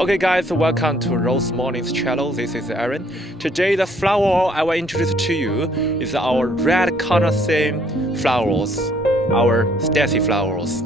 Okay guys, welcome to Rose Morning's channel. This is Aaron. Today the flower I will introduce to you is our red color theme flowers, our Stacie flowers.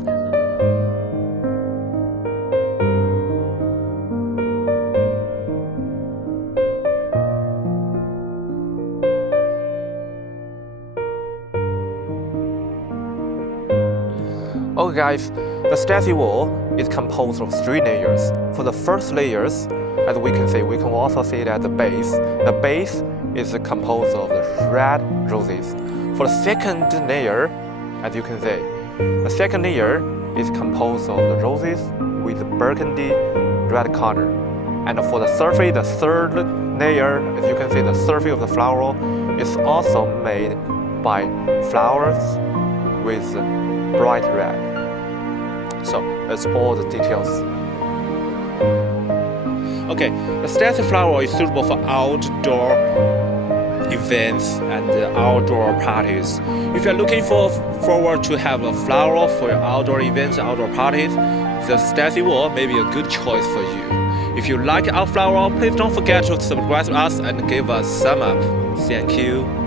Okay guys, the Stacie wall is composed of 3 layers. For the first layers, as we can see, we can also see it at the base. The base is composed of red roses. For the second layer, as you can see, the second layer is composed of the roses with burgundy red color. And for the surface, the third layer, as you can see, the surface of the flower is also made by flowers with bright red. So that's all the details. Okay, the Stacie flower is suitable for outdoor events and outdoor parties. If you're looking forward to have a flower for your outdoor events, outdoor parties, the Stacie wall may be a good choice for you. If you like our flower, please don't forget to subscribe to us and give us a thumb up. Thank you.